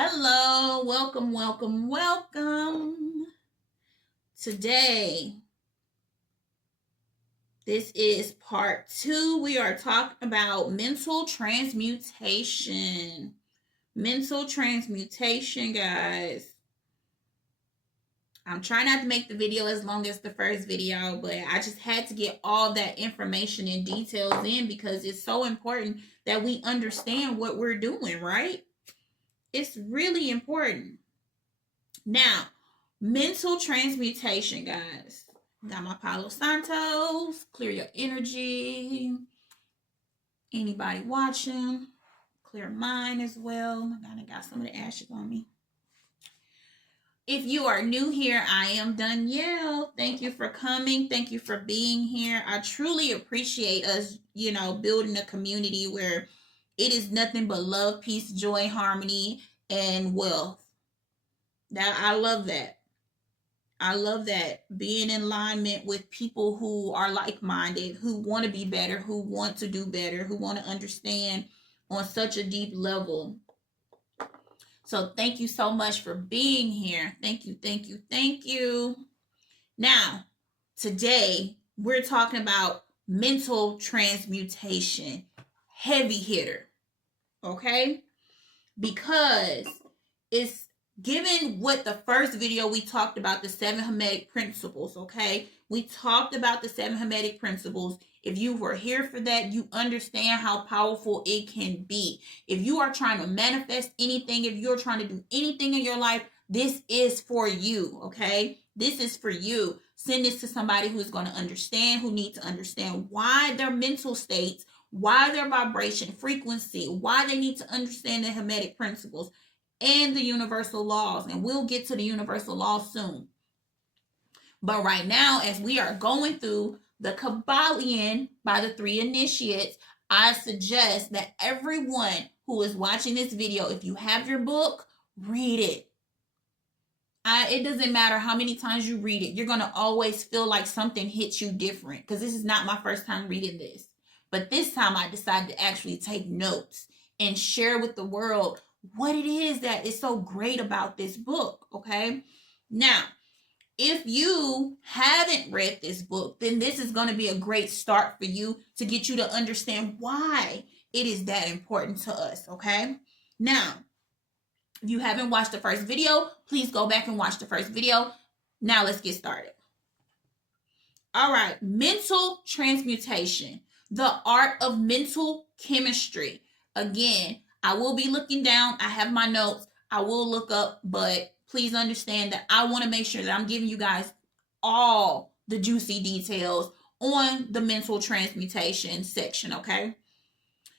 Hello, welcome, welcome, welcome. Today, this is part 2. We are talking about mental transmutation. Mental transmutation, guys. I'm trying not to make the video as long as the first video, but I just had to get all that information and details in because it's so important that we understand what we're doing, right? It's really important. Now, mental transmutation, guys. Got my Palo Santos. Clear your energy. Anybody watching? Clear mine as well. I kind of got some of the ashes on me. If you are new here, I am Danielle. Thank you for coming. Thank you for being here. I truly appreciate us, building a community where it is nothing but love, peace, joy, harmony, and wealth. That I love that. I love that, being in alignment with people who are like-minded, who want to be better, who want to do better, who want to understand on such a deep level. So thank you so much for being here. Thank you, thank you, thank you. Now, today we're talking about mental transmutation. Heavy hitter. Okay? Because it's given what the first video we talked about, the 7 Hermetic principles, okay? We talked about the 7 Hermetic principles. If you were here for that, you understand how powerful it can be. If you are trying to manifest anything, if you're trying to do anything in your life, this is for you, okay? This is for you. Send this to somebody who's going to understand, who needs to understand why their mental states, why their vibration frequency, why they need to understand the Hermetic principles and the universal laws. And we'll get to the universal laws soon. But right now, as we are going through the Kybalion by the 3 initiates, I suggest that everyone who is watching this video, if you have your book, read it. It doesn't matter how many times you read it. You're going to always feel like something hits you different, because this is not my first time reading this. But this time I decided to actually take notes and share with the world what it is that is so great about this book, okay? Now, if you haven't read this book, then this is going to be a great start for you to get you to understand why it is that important to us, okay? Now, if you haven't watched the first video, please go back and watch the first video. Now let's get started. All right, mental transmutation, the art of mental chemistry. Again, I will be looking down. I have my notes. I will look up, but please understand that I want to make sure that I'm giving you guys all the juicy details on the mental transmutation section, okay?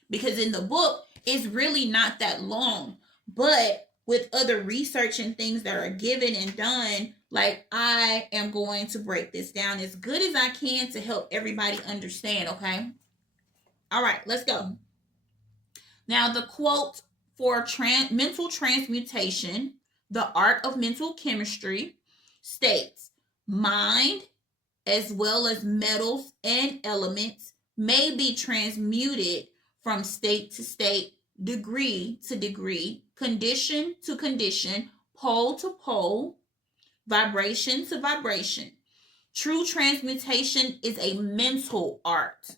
Because in the book, it's really not that long, but with other research and things that are given and done, like, I am going to break this down as good as I can to help everybody understand, okay? All right, let's go. Now, the quote for mental transmutation, the art of mental chemistry, states, mind, as well as metals and elements, may be transmuted from state to state, degree to degree, condition to condition, pole to pole, vibration to vibration. True transmutation is a mental art.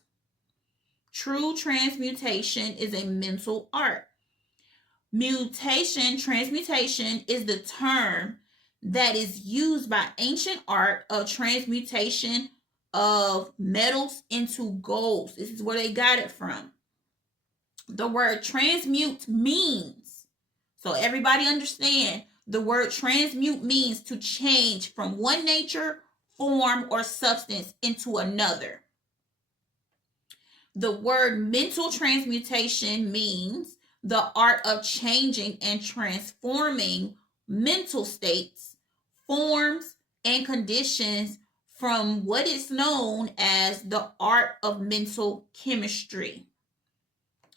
True transmutation is a mental art. Transmutation is the term that is used by ancient art of transmutation of metals into golds. This is where they got it from. The word transmute means, so everybody understand, the word transmute means to change from one nature, form, or substance into another. The word mental transmutation means the art of changing and transforming mental states, forms, and conditions from what is known as the art of mental chemistry.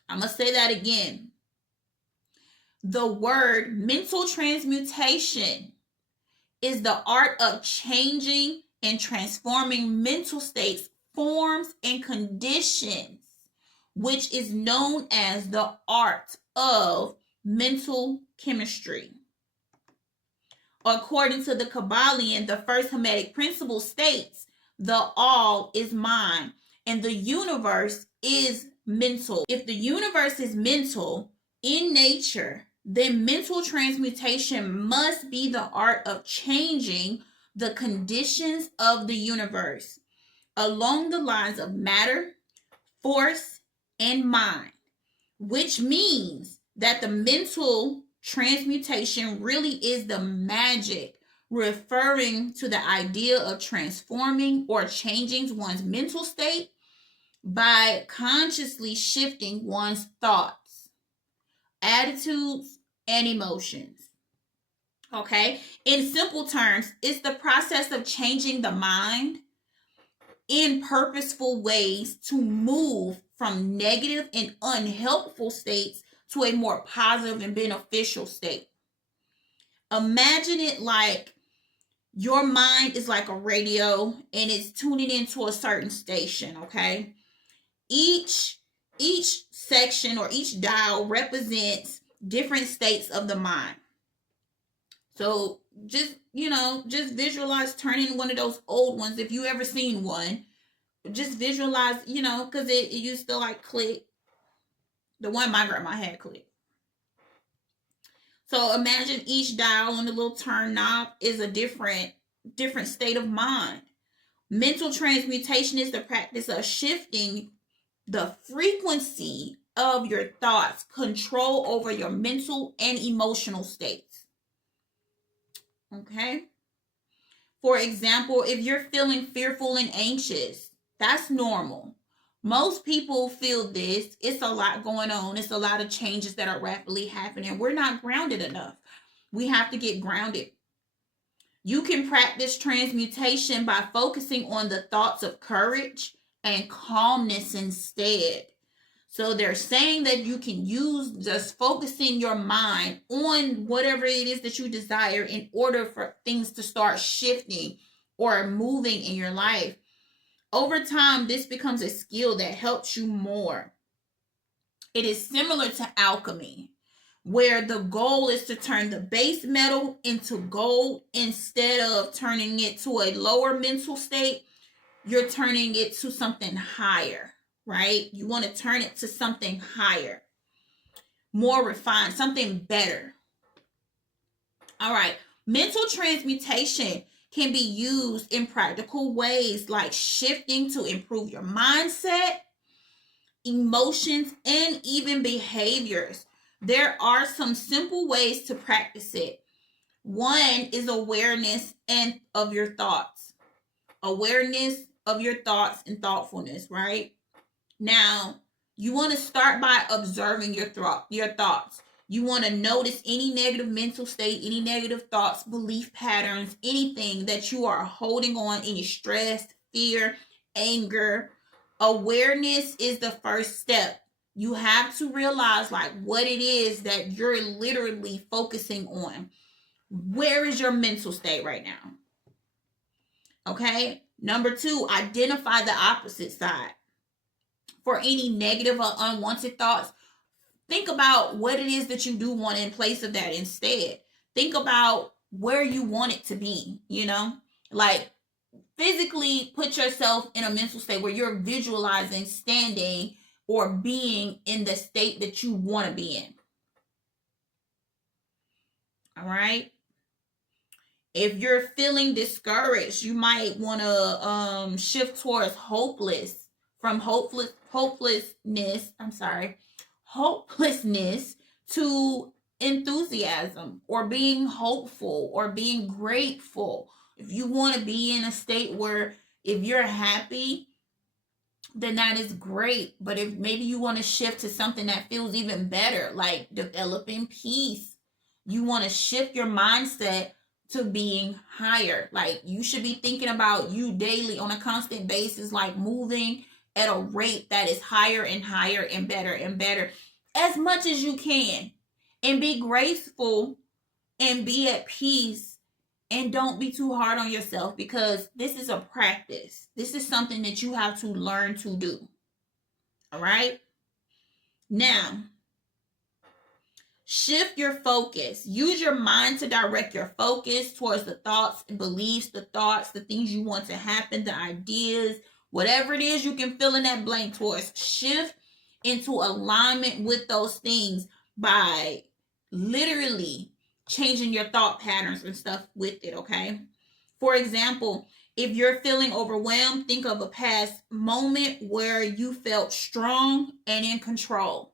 I'm going to say that again. The word mental transmutation is the art of changing and transforming mental states, forms, and conditions, which is known as the art of mental chemistry. According to the Kybalion, the first Hermetic principle states the all is mind and the universe is mental. If the universe is mental in nature, then mental transmutation must be the art of changing the conditions of the universe along the lines of matter, force, and mind, which means that the mental transmutation really is the magic, referring to the idea of transforming or changing one's mental state by consciously shifting one's thoughts, attitudes, and emotions. Okay, in simple terms, it's the process of changing the mind in purposeful ways to move from negative and unhelpful states to a more positive and beneficial state. Imagine it like your mind is like a radio and it's tuning into a certain station, okay? Each section or each dial represents different states of the mind. So just visualize turning one of those old ones if you ever seen one. Just visualize, because it used to like click. The one my grandma had click. So imagine each dial on the little turn knob is a different state of mind. Mental transmutation is the practice of shifting the frequency of your thoughts, control over your mental and emotional states. Okay? For example, if you're feeling fearful and anxious, that's normal. Most people feel this. It's a lot going on. It's a lot of changes that are rapidly happening. We're not grounded enough. We have to get grounded. You can practice transmutation by focusing on the thoughts of courage and calmness instead. So they're saying that you can use just focusing your mind on whatever it is that you desire in order for things to start shifting or moving in your life. Over time, this becomes a skill that helps you more. It is similar to alchemy, where the goal is to turn the base metal into gold instead of turning it to a lower mental state. You're turning it to something higher, right? You want to turn it to something higher, more refined, something better. All right. Mental transmutation can be used in practical ways like shifting to improve your mindset, emotions, and even behaviors. There are some simple ways to practice it. One is awareness and of your thoughts. Awareness of your thoughts and thoughtfulness, right? Now, you want to start by observing your thoughts. You want to notice any negative mental state, any negative thoughts, belief patterns, anything that you are holding on, any stress, fear, anger. Awareness is the first step. You have to realize like what it is that you're literally focusing on. Where is your mental state right now? Okay. Number 2, identify the opposite side. For any negative or unwanted thoughts, think about what it is that you do want in place of that instead. Think about where you want it to be, like physically put yourself in a mental state where you're visualizing standing or being in the state that you want to be in. All right. If you're feeling discouraged, you might want to shift towards hopelessness to enthusiasm or being hopeful or being grateful. If you want to be in a state where if you're happy, then that is great. But if maybe you want to shift to something that feels even better, like developing peace, you want to shift your mindset to being higher. Like you should be thinking about you daily on a constant basis, like moving at a rate that is higher and higher and better as much as you can, and be graceful and be at peace, and don't be too hard on yourself, because this is a practice. This is something that you have to learn to do. All right. Now, Shift your focus. Use your mind to direct your focus towards the thoughts and beliefs, the things you want to happen, the ideas, whatever it is you can fill in that blank towards. Shift into alignment with those things by literally changing your thought patterns and stuff with it, okay? For example, if you're feeling overwhelmed, think of a past moment where you felt strong and in control.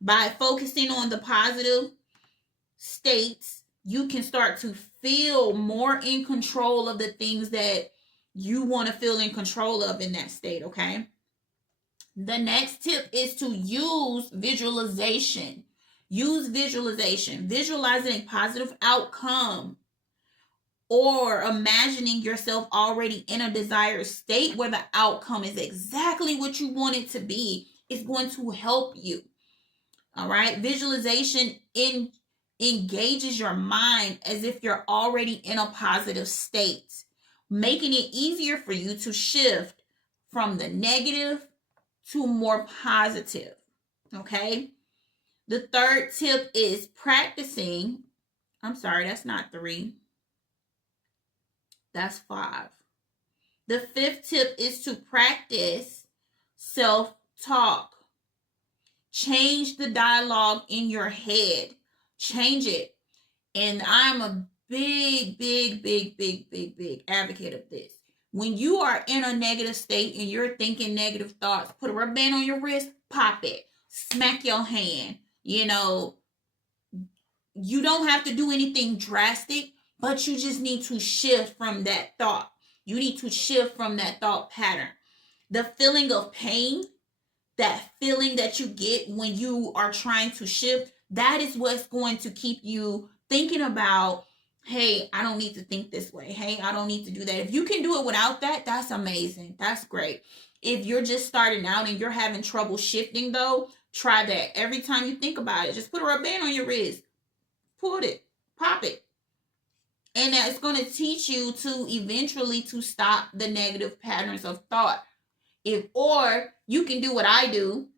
By focusing on the positive states, you can start to feel more in control of the things that you want to feel in control of in that state, okay? The next tip is to use visualization. Use visualization. Visualizing a positive outcome or imagining yourself already in a desired state where the outcome is exactly what you want it to be is going to help you. All right. Visualization engages your mind as if you're already in a positive state, making it easier for you to shift from the negative to more positive. Okay. The third tip is practicing. I'm sorry, that's not 3. That's 5. The fifth tip is to practice self-talk. Change the dialogue in your head. Change it. And I'm a big advocate of this. When you are in a negative state and you're thinking negative thoughts, put a rubber band on your wrist, pop it, smack your hand. You know, you don't have to do anything drastic, but you just need to shift from that thought. You need to shift from that thought pattern. The feeling of pain, that feeling that you get when you are trying to shift, that is what's going to keep you thinking about, hey, I don't need to think this way. Hey, I don't need to do that. If you can do it without that, that's amazing. That's great. If you're just starting out and you're having trouble shifting though, try that. Every time you think about it, just put a rubber band on your wrist, put it, pop it. And that's going to teach you to eventually to stop the negative patterns of thought. Or you can do what I do.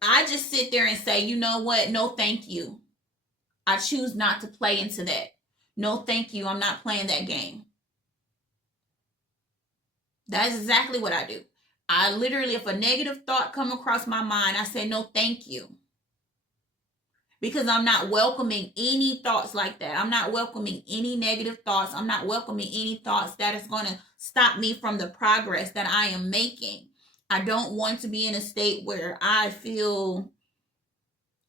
I just sit there and say, you know what? No, thank you. I choose not to play into that. No, thank you. I'm not playing that game. That's exactly what I do. I literally, if a negative thought come across my mind, I say, no, thank you. Because I'm not welcoming any thoughts like that. I'm not welcoming any negative thoughts. I'm not welcoming any thoughts that is going to stop me from the progress that I am making. I don't want to be in a state where I feel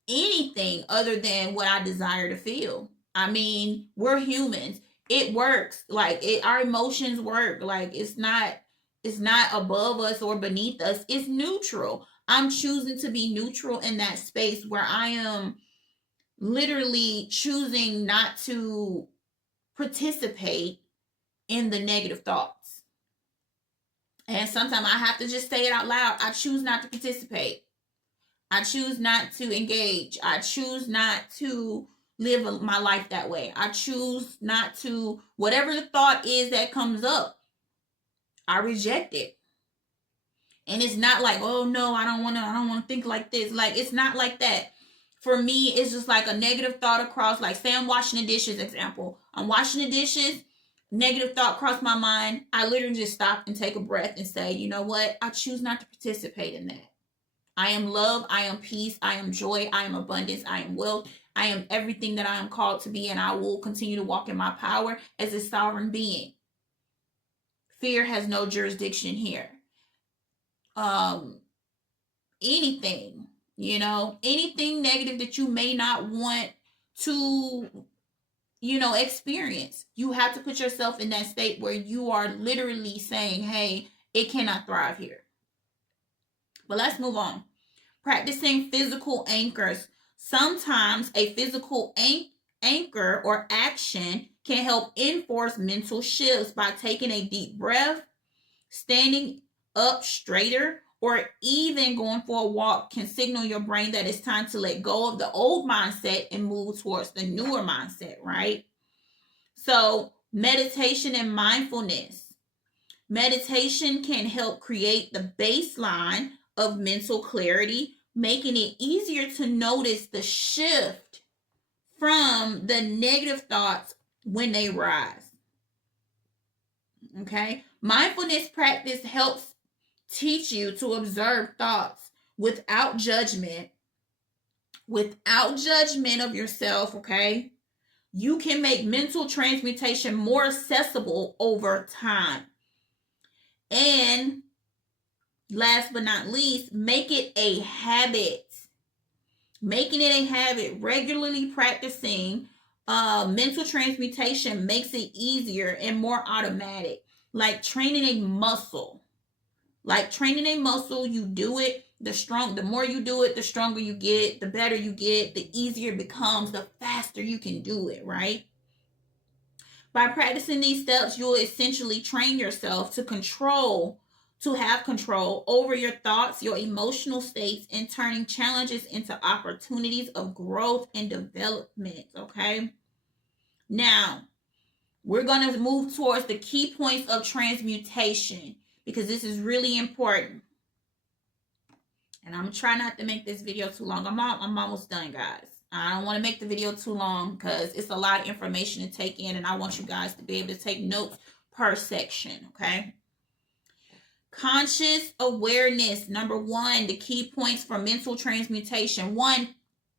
anything other than what I desire to feel. I mean, we're humans. It works. Our emotions work. It's not above us or beneath us. It's neutral. I'm choosing to be neutral in that space where I am literally choosing not to participate in the negative thoughts. And sometimes I have to just say it out loud. I choose not to participate. I choose not to engage. I choose not to live my life that way. I choose not to, whatever the thought is that comes up, I reject it. And it's not like, oh no, I don't want to think like this. It's not like that. For me, it's just like a negative thought across, say I'm washing the dishes, example. I'm washing the dishes, negative thought crossed my mind. I literally just stop and take a breath and say, you know what? I choose not to participate in that. I am love, I am peace, I am joy, I am abundance, I am wealth, I am everything that I am called to be, and I will continue to walk in my power as a sovereign being. Fear has no jurisdiction here. Anything, anything negative that you may not want to, experience, you have to put yourself in that state where you are literally saying, hey, it cannot thrive here. But let's move on. Practicing physical anchors. Sometimes a physical anchor or action can help enforce mental shifts by taking a deep breath, standing up straighter, or even going for a walk can signal your brain that it's time to let go of the old mindset and move towards the newer mindset, right? So, meditation and mindfulness. Meditation can help create the baseline of mental clarity, making it easier to notice the shift the negative thoughts when they rise. Okay? Mindfulness practice helps teach you to observe thoughts without judgment of yourself. Okay? You can make mental transmutation more accessible over time. And last but not least, make it a habit. Making it a habit, regularly practicing mental transmutation makes it easier and more automatic. Like training a muscle. You do it, the more you do it, the stronger you get, the better you get, the easier it becomes, the faster you can do it, right? By practicing these steps, you'll essentially train yourself to have control over your thoughts, your emotional states, and turning challenges into opportunities of growth and development. Okay. Now, we're going to move towards the key points of transmutation because this is really important. And I'm going to try not to make this video too long. I'm almost done, guys. I don't want to make the video too long because it's a lot of information to take in, and I want you guys to be able to take notes per section. Okay. Conscious awareness. Number one, the key points for mental transmutation. One,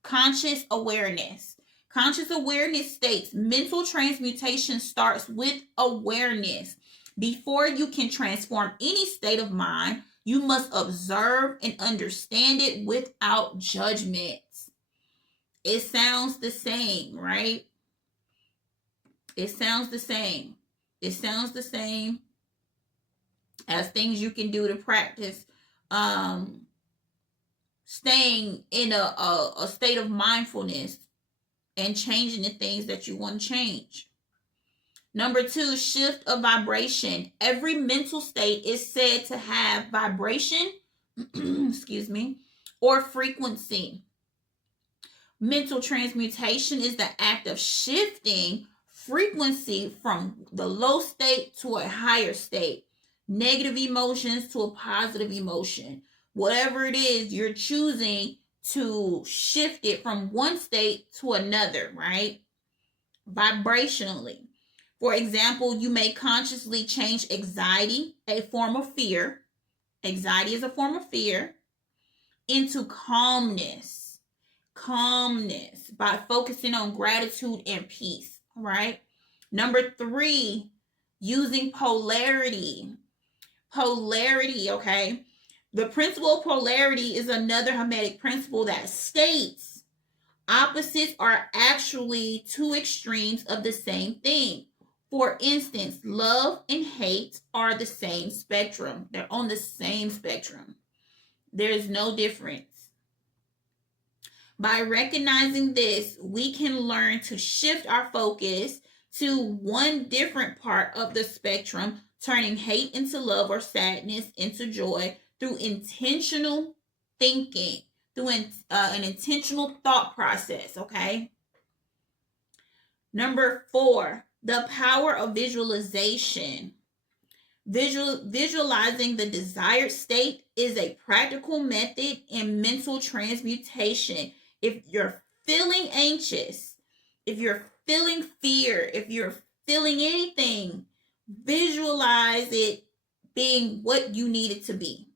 conscious awareness. Conscious awareness states mental transmutation starts with awareness. Before you can transform any state of mind, you must observe and understand it without judgment. It sounds the same, right? It sounds the same. It sounds the same as things you can do to practice staying in a state of mindfulness and changing the things that you want to change. Number two, shift of vibration. Every mental state is said to have vibration, excuse me, or frequency. Mental transmutation is the act of shifting frequency from the low state to a higher state. Negative emotions to a positive emotion. Whatever it is, you're choosing to shift it from one state to another, right? Vibrationally. For example, you may consciously change anxiety, a form of fear. Anxiety is a form of fear, into calmness. Calmness by focusing on gratitude and peace, right? Number three, using polarity. Polarity, okay? The principle of polarity is another Hermetic principle that states opposites are actually two extremes of the same thing. For instance, love and hate are the same spectrum. They're on the same spectrum. There is no difference. By recognizing this, we can learn to shift our focus to one different part of the spectrum, turning hate into love or sadness into joy through intentional thinking, through an intentional thought process, okay? Number four, the power of visualization. Visualizing the desired state is a practical method in mental transmutation. If you're feeling anxious, if you're feeling fear, if you're feeling anything, visualize it being what you need it to be.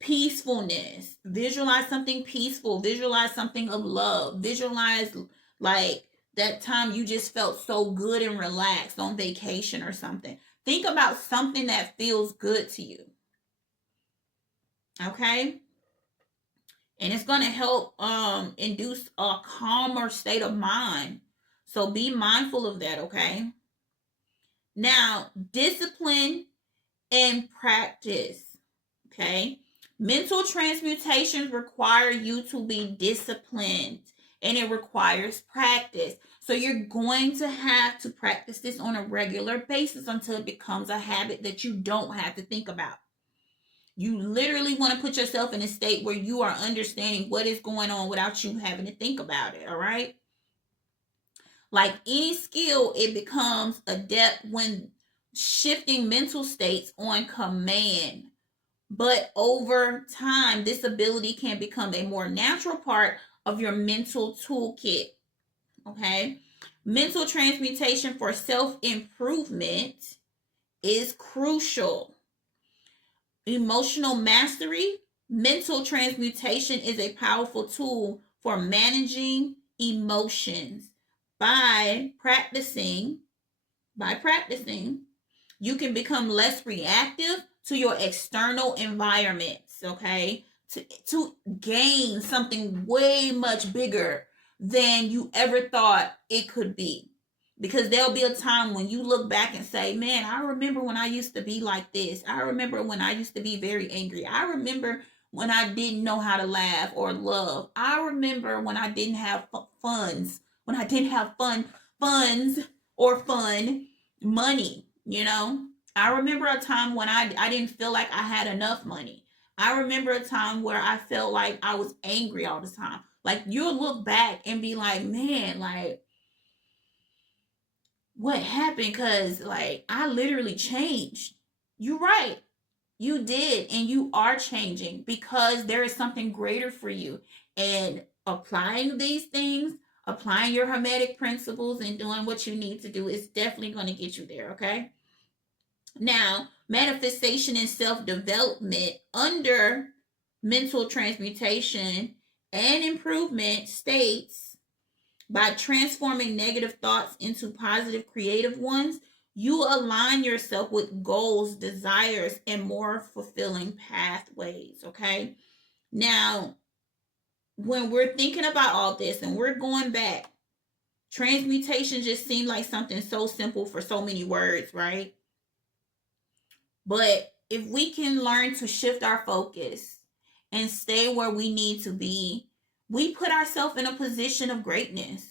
Peacefulness. Visualize something peaceful. Visualize something of love. Visualize like that time you just felt so good and relaxed on vacation or something. Think about something that feels good to you. Okay? And it's going to help induce a calmer state of mind. So be mindful of that, okay? Now, discipline and practice. Okay? Mental transmutations require you to be disciplined, and it requires practice. So you're going to have to practice this on a regular basis until it becomes a habit that you don't have to think about. You literally want to put yourself in a state where you are understanding what is going on without you having to think about it, all right? Like any skill, it becomes adept when shifting mental states on command. But over time, this ability can become a more natural part of your mental toolkit. Okay. Mental transmutation for self-improvement is crucial. Emotional mastery. Mental transmutation is a powerful tool for managing emotions. By practicing, you can become less reactive to your external environments, okay? To gain something way much bigger than you ever thought it could be. Because there'll be a time when you look back and say, man, I remember when I used to be like this. I remember when I used to be very angry. I remember when I didn't know how to laugh or love. I remember when I didn't have funds, when I didn't have funds or fun money, you know. I remember a time when I didn't feel like I had enough money. I remember a time where I felt like I was angry all the time. Like, you'll look back and be like, man, like, what happened? Because, like, I literally changed. You're right. You did, and you are changing because there is something greater for you. And applying these things, applying your hermetic principles and doing what you need to do is definitely going to get you there, okay? Now, manifestation and self development under mental transmutation and improvement states, by transforming negative thoughts into positive creative ones, you align yourself with goals, desires, and more fulfilling pathways. Okay. Now, when we're thinking about all this and we're going back, transmutation just seemed like something so simple for so many words, right? But if we can learn to shift our focus and stay where we need to be, we put ourselves in a position of greatness.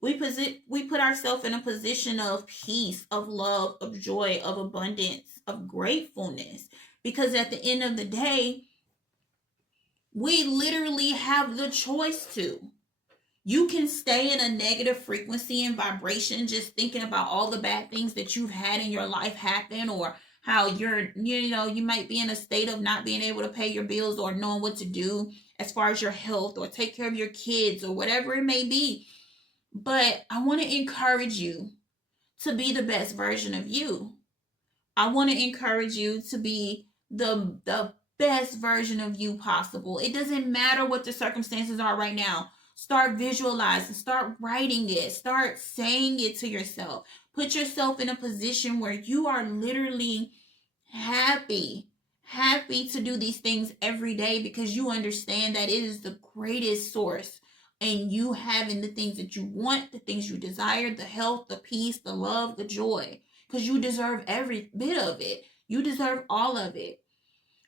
We put ourselves in a position of peace, of love, of joy, of abundance, of gratefulness. Because at the end of the day, we literally have the choice to. You can stay in a negative frequency and vibration just thinking about all the bad things that you've had in your life happen, or how you might be in a state of not being able to pay your bills or knowing what to do as far as your health or take care of your kids or whatever it may be. But I want to encourage you to be the best version of you. I want to encourage you to be the best version of you possible. It doesn't matter what the circumstances are right now. Start visualizing, start writing it, start saying it to yourself. Put yourself in a position where you are literally happy to do these things every day, because you understand that it is the greatest source. And you having the things that you want, the things you desire, the health, the peace, the love, the joy, because you deserve every bit of it. You deserve all of it.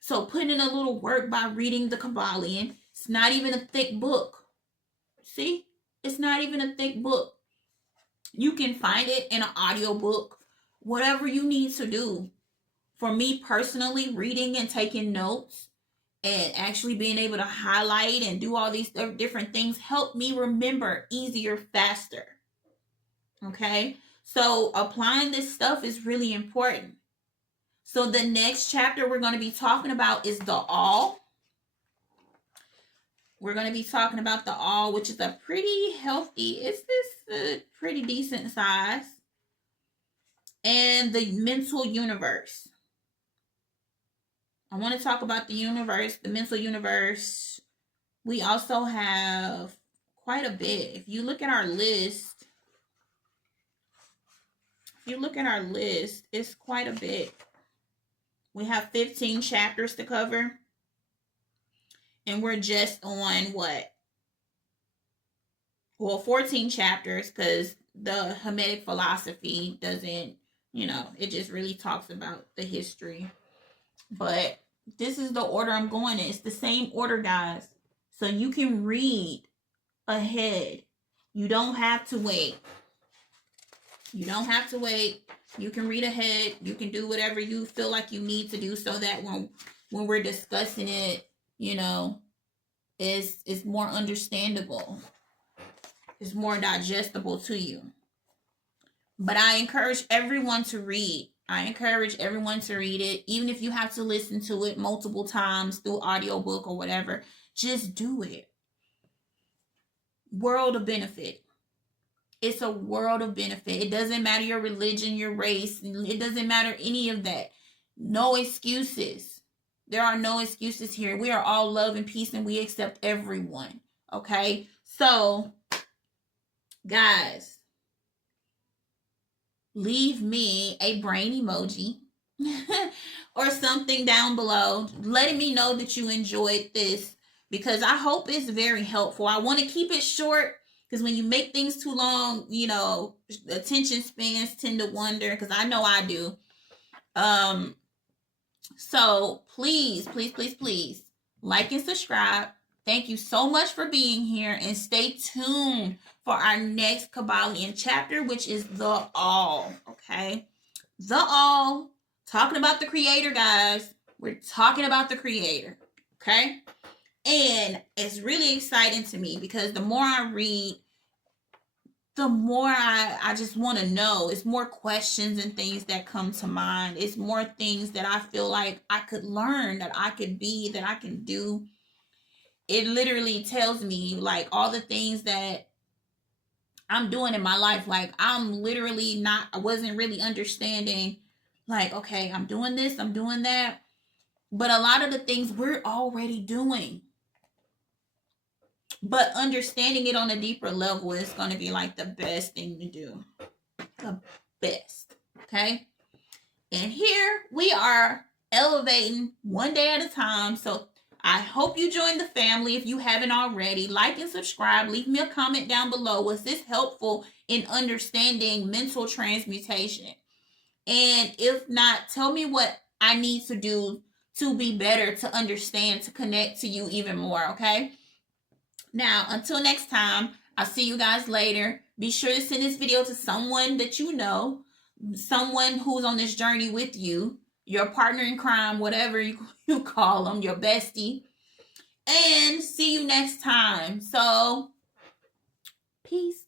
So put in a little work by reading the Kybalion. It's not even a thick book. See? It's not even a thick book. You can find it in an audio book. Whatever you need to do. For me personally, reading and taking notes and actually being able to highlight and do all these different things help me remember easier, faster. Okay? So applying this stuff is really important. So the next chapter we're going to be talking about is the all. We're going to be talking about the all, which is a pretty healthy, it's this pretty decent size. And the mental universe. I want to talk about the universe, the mental universe. We also have quite a bit. If you look at our list, it's quite a bit. We have 15 chapters to cover. And we're just on what? Well, 14 chapters, because the Hermetic philosophy doesn't, it just really talks about the history. But this is the order I'm going in. It's the same order, guys. So you can read ahead. You don't have to wait. You don't have to wait. You can read ahead. You can do whatever you feel like you need to do, so that when we're discussing it, it's more understandable. It's more digestible to you. But I encourage everyone to read. I encourage everyone to read it, even if you have to listen to it multiple times through audiobook or whatever. Just do it. World of benefit. It's a world of benefit. It doesn't matter your religion, your race. It doesn't matter any of that. No excuses. There are no excuses here. We are all love and peace, and we accept everyone. Okay? So, guys, leave me a brain emoji or something down below letting me know that you enjoyed this, because I hope it's very helpful. I want to keep it short because when you make things too long, attention spans tend to wander, because I know I do. So please, please, please, please like and subscribe. Thank you so much for being here, and stay tuned for our next Kybalion chapter, which is the all. Okay? The all. Talking about the creator, guys. We're talking about the creator. Okay? And it's really exciting to me because the more I read, the more I just want to know. It's more questions and things that come to mind. It's more things that I feel like I could learn, that I could be, that I can do. It literally tells me like all the things that I'm doing in my life. Like I wasn't really understanding, like, okay, I'm doing this, I'm doing that. But a lot of the things we're already doing. But understanding it on a deeper level is going to be like the best thing to do. The best. Okay? And here we are elevating one day at a time. So I hope you join the family if you haven't already. Like and subscribe. Leave me a comment down below. Was this helpful in understanding mental transmutation? And if not, tell me what I need to do to be better, to understand, to connect to you even more, okay? Now, until next time, I'll see you guys later. Be sure to send this video to someone that you know, someone who's on this journey with you, your partner in crime, whatever you call them, your bestie. And see you next time. So, peace.